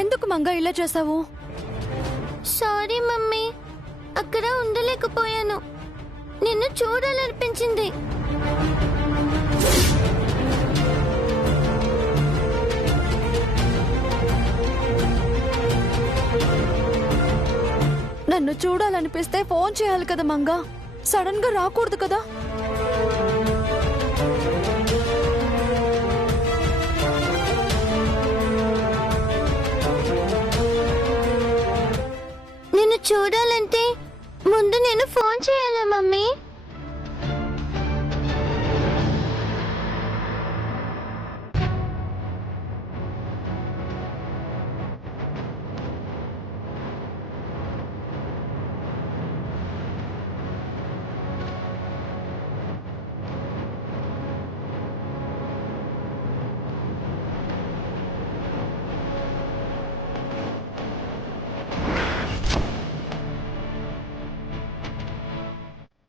ఎందుకు మంగా ఇలా చేసావు? సారీ మమ్మీ, అక్కడ ఉండలేకపోయాను. నిన్ను చూడాలనిపించింది. నన్ను చూడాలనిపిస్తే ఫోన్ చేయాలి కదా మంగా, సడన్ గా రాకూడదు కదా. నిన్ను చూడాలంటే ముందు నేను ఫోన్ చేయాలా మమ్మీ?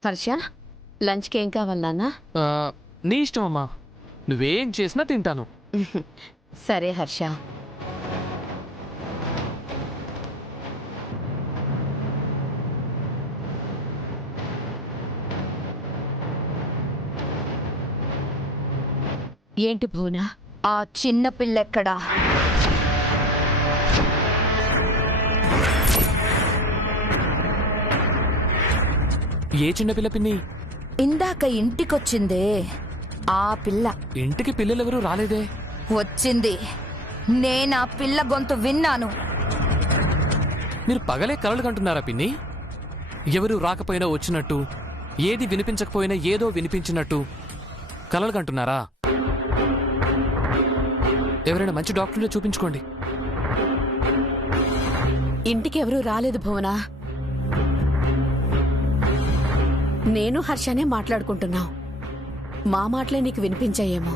హర్ష, లంచ్కి ఏం కావాలి నాన్న? నీ ఇష్టం అమ్మా, నువ్వేం చేసినా తింటాను. సరే హర్ష. ఏంటి భువన, ఆ చిన్న పిల్లెక్కడా? ఏ చిన్నపిల్ల పిన్ని? ఇందాక ఇంటికొచ్చిందే ఆ పిల్ల. ఇంటికి పిల్లలెవరూ రాలేదే. వచ్చింది. నేనా పిల్ల గొంతు విన్నాను. మీరు పగలే కలలు కంటున్నారా పిన్ని? ఎవరు రాకపోయినా వచ్చినట్టు, ఏది వినిపించకపోయినా ఏదో వినిపించినట్టు కలలు కంటున్నారా? ఎవరైనా మంచి డాక్టర్ని చూపించుకోండి. ఇంటికి ఎవరూ రాలేదు భువన. నేను హర్షనే మాట్లాడుకుంటున్నాం. మా మాటలే నీకు వినిపించాయేమో.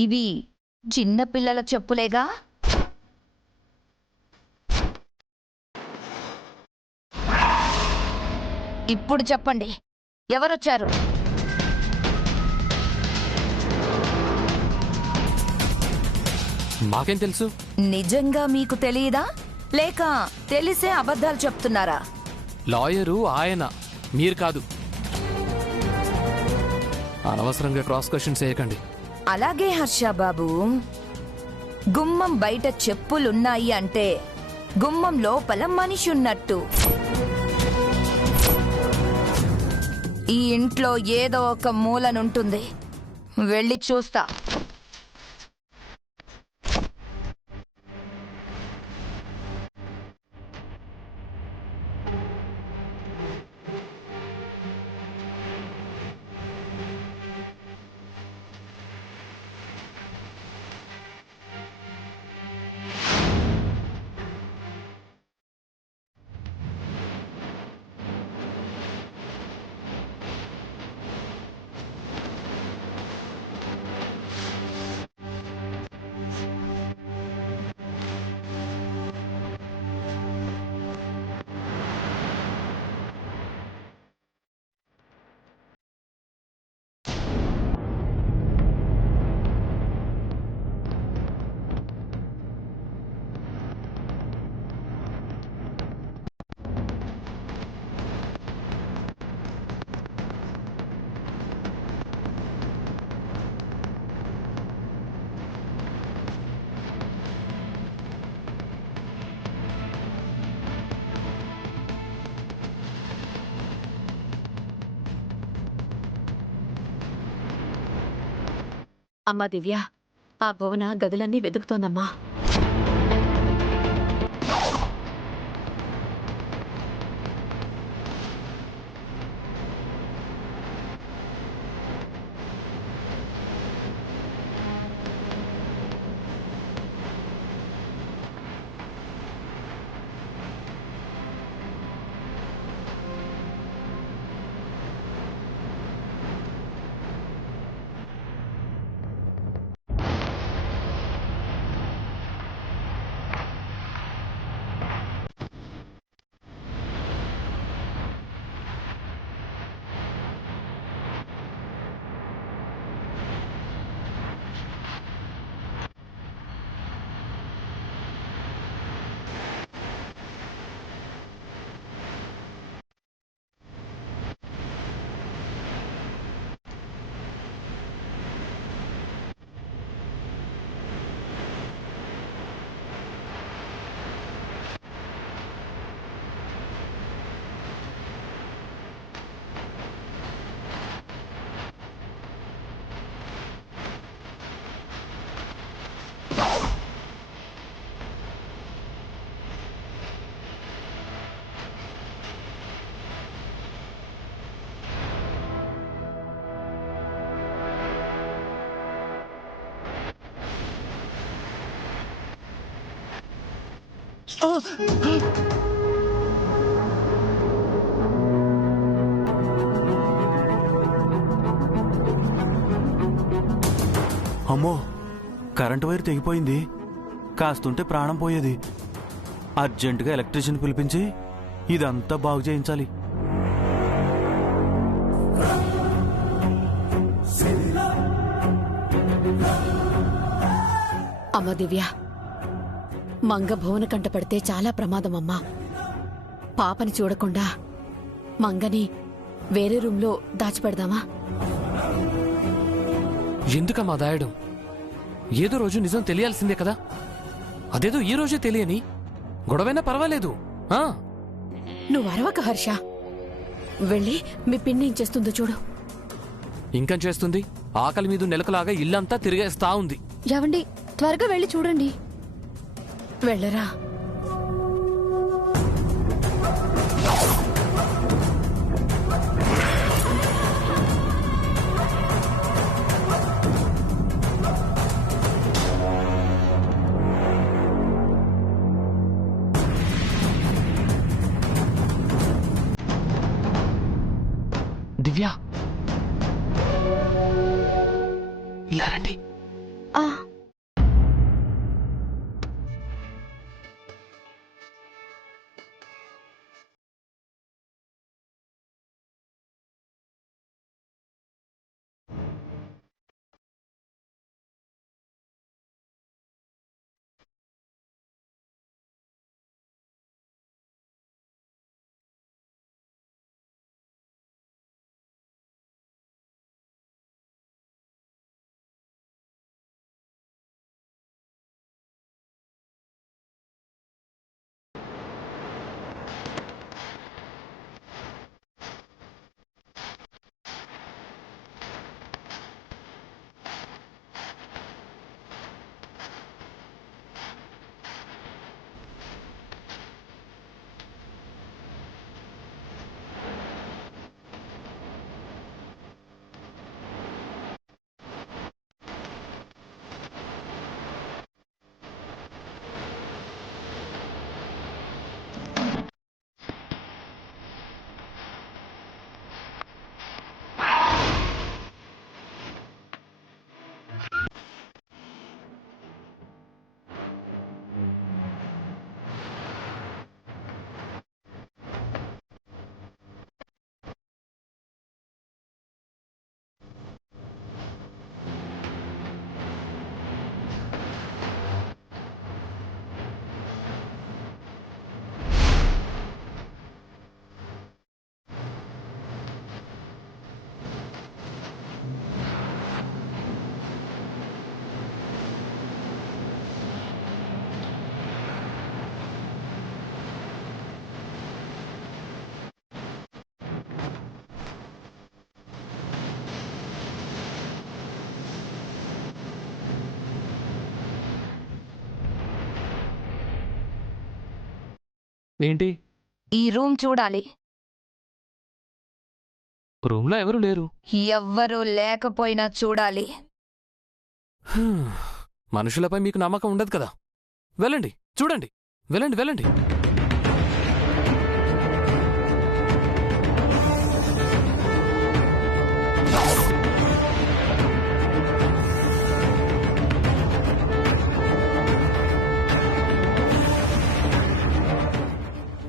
ఇవి చిన్న పిల్లల చెప్పులేగా? ఇప్పుడు చెప్పండి, ఎవరొచ్చారు? మాకేం తెలుసు? నిజంగా మీకు తెలియదా, లేక తెలిసే అబద్ధాలు చెప్తున్నారా? లాయరు ఆయన, మీరు కాదు. అనవసరంగా క్రాస్ క్వశ్చన్స్ చేయకండి. అలాగే హర్ష బాబు, గుమ్మం బయట చెప్పులున్నాయి అంటే గుమ్మం లోపల మనిషి ఉన్నట్టు. ఈ ఇంట్లో ఏదో ఒక మూలనుంటుంది, వెళ్ళి చూస్తా. అమ్మా దివ్య, ఆ భువన గదులన్నీ వెతుకుతోందమ్మా. అమ్మో, కరెంటు వైర్ తెగిపోయింది. కాస్తుంటే ప్రాణం పోయేది. అర్జెంటుగా ఎలక్ట్రీషియన్ పిలిపించి ఇదంతా బాగు చేయించాలి. అమ్మ దివ్య, మంగ భువన కంట పడితే చాలా ప్రమాదం అమ్మా. పాపని చూడకుండా మంగని వేరే రూంలో దాచిపెడదామా? ఎందుకమ్మా దాయడం? ఏదో రోజు నిజం తెలియాల్సిందే కదా. అదేదో ఈ రోజే తెలియని గొడవైనా పర్వాలేదు. నువ్వు అరవక హర్ష. వెళ్ళి మీ పిన్ని ఏం చేస్తుందో చూడు. ఇంకం చేస్తుంది? ఆకలి మీద నెలకలాగా ఇల్లంతా తిరిగేస్తా ఉంది. ఏవండి, త్వరగా వెళ్ళి చూడండి. వెళ్ళరా. దివ్య, ఇలా రండి. ఆ, ఏంటి? ఈ రూమ్ చూడాలి. రూమ్లో ఎవరు లేరు. ఎవ్వరూ లేకపోయినా చూడాలి. మనుషులపై మీకు నమ్మకం ఉండదు కదా. వెళ్ళండి, చూడండి. వెళ్ళండి వెళ్ళండి.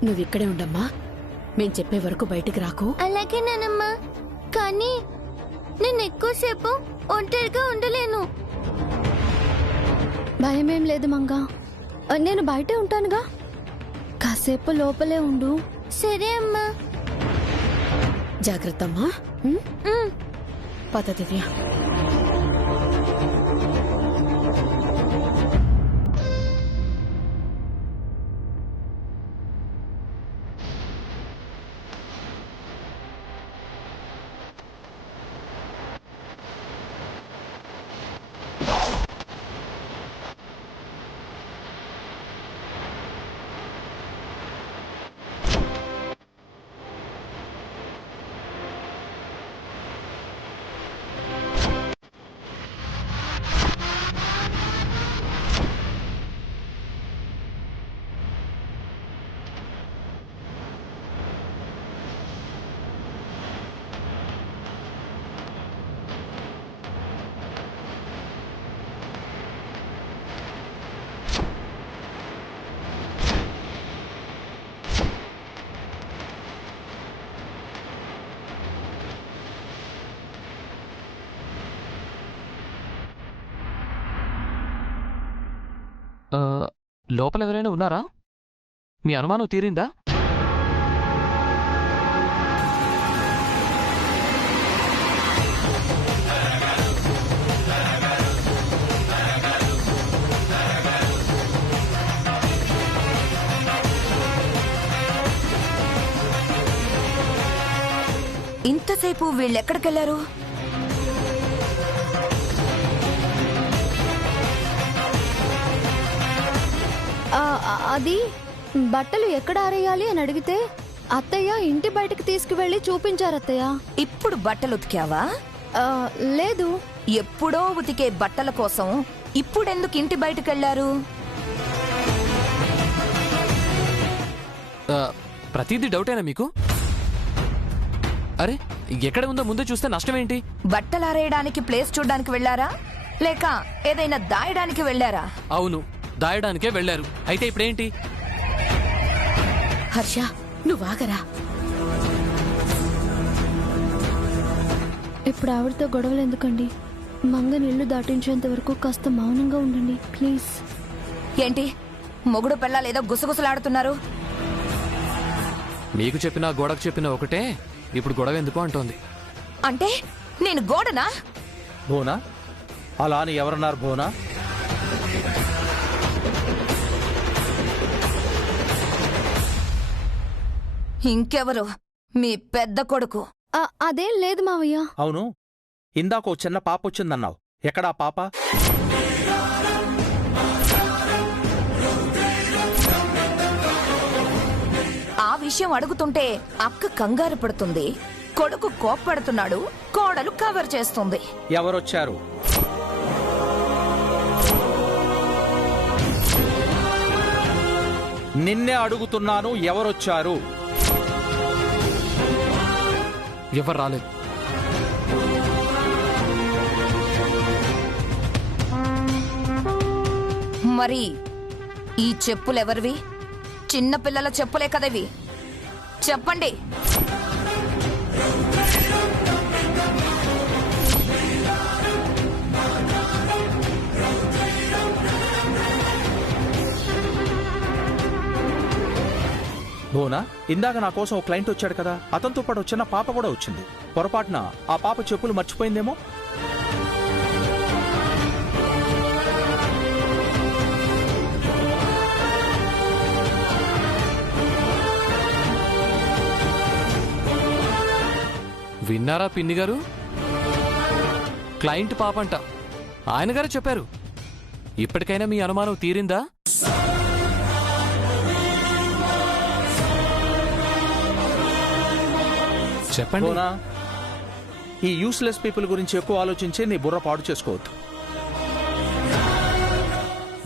నువ్విక్కడే ఉండమ్మా. మేం చెప్పే వరకు బయటికి రాకు. అలాగే నానమ్మా, కానీ నేను ఎక్కువసేపు ఒంటరిగా ఉండలేను. భయమేం లేదు మంగా, నేను బయటే ఉంటానుగా. కాసేపు లోపలే ఉండు. సరే అమ్మా. జాగ్రత్త అమ్మా. పద దివ్య. లోపల ఎవరైనా ఉన్నారా? మీ అనుమానం తీరిందా? ఇంతసేపు వీళ్ళెక్కడికెళ్లారు? అది బట్టలు ఎక్కడ ఆరేయాలి అని అడిగితే అత్తయ్య ఇంటి బయటకు తీసుకువెళ్లి చూపించారు అత్తయ్య. ఇప్పుడు బట్టలు ఉతికావా? లేదు. ఎప్పుడో ఉతికే బట్టల కోసం ఇప్పుడెందుకు ఇంటి బయటకెళ్లారు? ప్రతిదీ డౌటేనా మీకు? అరే, ఎక్కడ ఉందో ముందే చూస్తే నష్టమేంటి? బట్టలారేయడానికి ప్లేస్ చూడ్డానికి వెళ్లారా? లేక ఏదైనా దాయడానికి వెళ్ళారా? అవును, దాయడానికే వెళ్ళారు. అయితే ఇప్పుడేంటి? హర్ష, నువ్వు ఆగరా. ఇప్పుడు ఆవిడతో గొడవలు ఎందుకండి? మంగని ఇల్లు దాటించేంత వరకు కాస్త మౌనంగా ఉండండి ప్లీజ్. ఏంటి మొగుడు పిల్లలు ఏదో గుసగుసలాడుతున్నారు? మీకు చెప్పినా గోడకు చెప్పినా ఒకటే. ఇప్పుడు గొడవ ఎందుకు అంటోంది. అంటే నేను గోడనా? భువనా, అలా అని ఎవరన్నారు భువనా? ఇంకెవరు? మీ పెద్ద కొడుకు. అదేం లేదు మావయ్య. అవును, ఇందాక ఓ చిన్న పాప వచ్చిందన్నావు. ఎక్కడా పాప? ఆ విషయం అడుగుతుంటే అక్క కంగారు పడుతుంది, కొడుకు కోప్పడుతున్నాడు, కోడలు కవర్ చేస్తుంది. ఎవరొచ్చారు? నిన్నే అడుగుతున్నాను, ఎవరొచ్చారు? ఎవరు రాలేదు. మరి ఈ చెప్పులెవరివి? చిన్న పిల్లల చెప్పులే కదవి. చెప్పండి. భువనా, ఇందాక నా కోసం ఓ క్లయింట్ వచ్చాడు కదా, అతనితో పాటు చిన్న పాప కూడా వచ్చింది. పొరపాటున ఆ పాప చెప్పులు మర్చిపోయిందేమో. విన్నారా పిన్ని గారు? క్లయింట్ పాపంట. ఆయన గారు చెప్పారు. ఇప్పటికైనా మీ అనుమానం తీరిందా? చెప్పండి. భువనా, ఈ యూస్లెస్ పీపుల్ గురించి ఎక్కువ ఆలోచించి నీ బుర్ర పాడు చేసుకోవద్దు.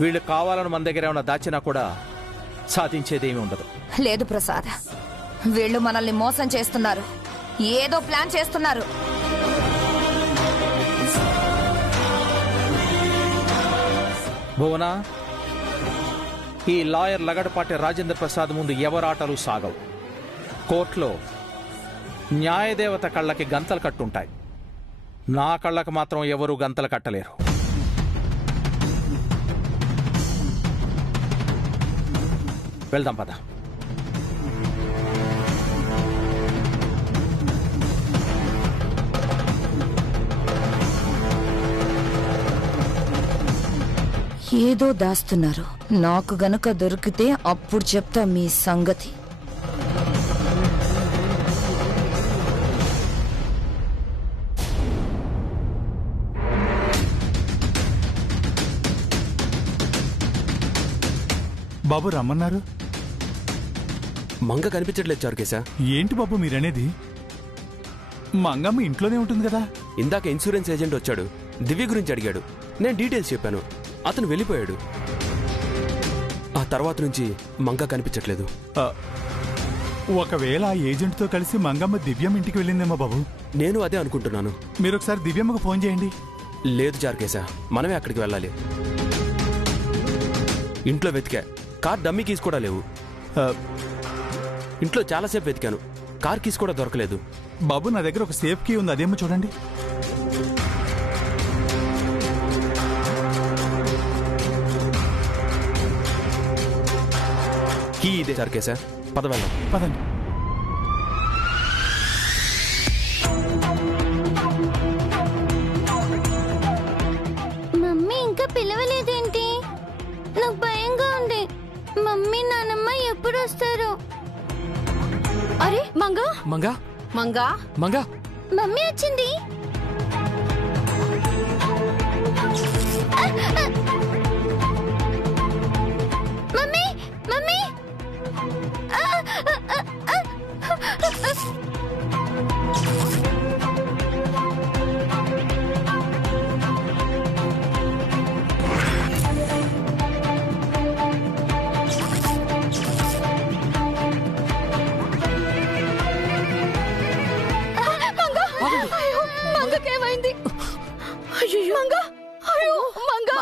వీళ్ళు కావాలని మన దగ్గర ఏమైనా దాచినా కూడా సాధించేదేమీ ఉండదు. లేదు ప్రసాద్, వీళ్ళు మనల్ని మోసం చేస్తున్నారు, ఏదో ప్లాన్ చేస్తున్నారు. భువనా, ఈ లాయర్ లగడపాటి రాజేంద్ర ప్రసాద్ ముందు ఎవరాటలు సాగవు. కోర్టులో న్యాయదేవత కళ్ళకి గంతలు కట్టుంటాయి, నా కళ్ళకు మాత్రం ఎవరూ గంతలు కట్టలేరు. వెళ్దాం పద. ఏదో దాస్తున్నారు, నాకు గనుక దొరికితే అప్పుడు చెప్తా మీ సంగతి. బాబు రమ్మన్నారు. మంగ కనిపించట్లేదు చారుకేశా. ఏంటి బాబు మీరనేది? మంగమ్మ ఇంట్లోనే ఉంటుంది కదా. ఇందాక ఇన్సూరెన్స్ ఏజెంట్ వచ్చాడు, దివ్య గురించి అడిగాడు. నేను డీటెయిల్స్ చెప్పాను, అతను వెళ్ళిపోయాడు. ఆ తర్వాత నుంచి మంగ కనిపించట్లేదు. ఒకవేళ ఆ ఏజెంట్తో కలిసి మంగమ్మ దివ్యమ్మ ఇంటికి వెళ్ళిందేమో బాబు. నేను అదే అనుకుంటున్నాను. మీరు ఒకసారి దివ్యమ్మకు ఫోన్ చేయండి. లేదు చారుకేశా, మనమే అక్కడికి వెళ్ళాలి. ఇంట్లో వెతికా, కార్ డమ్మీ కీస్ కూడా లేవు. ఇంట్లో చాలాసేపు వెతికాను, కార్ కీస్ కూడా దొరకలేదు. బాబు నా దగ్గర ఒక సేఫ్ కీ ఉంది, అదేమో చూడండి. కీ ఇదే చారుకేశా, పద వెళ్దాం. పదండి. మమ్మీ ఇంకా పిలవలేదేంటి? నాకు భయంగా ఉంది. మమ్మీ నానమ్మ ఎప్పుడు వస్తారు? అరే మంగా మంగా మంగా, మంగా మమ్మీ వచ్చింది. మమ్మీ మమ్మీ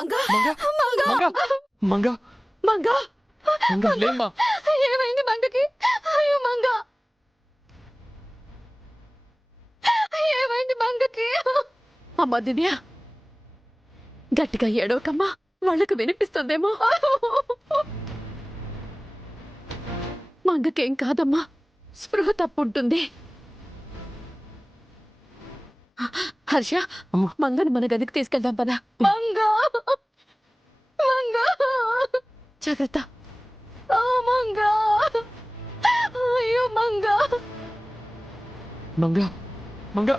మంగా మంగా మంగా మంగా లేమ్మా. ఏమైంది మంగకి? అయ్యో మంగ, ఏమైంది మంగకి? అమ్మా దివ్య, గట్టిగా ఏడవకమ్మా, వాళ్ళకు వినిపిస్తుందేమో. మంగకేం కాదమ్మా, స్పృహ తప్పుంటుంది. హర్ష, మంగను మన గదికి తీసుకెళ్దాం పదా. మంగా మంగా, జాగ్రత్త. మంగా, అయ్యో మంగా. మంగా మంగా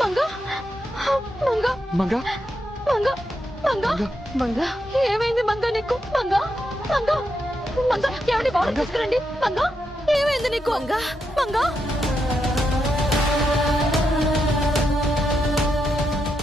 మంగా మంగా మంగా మంగా మంగా మంగా, ఏమైంది మంగా నీకు? మంగా మంగా మంగా, ఏమండి బాగా తీసుకురండి. మంగా, ఏమైంది నీకు? మంగా మంగా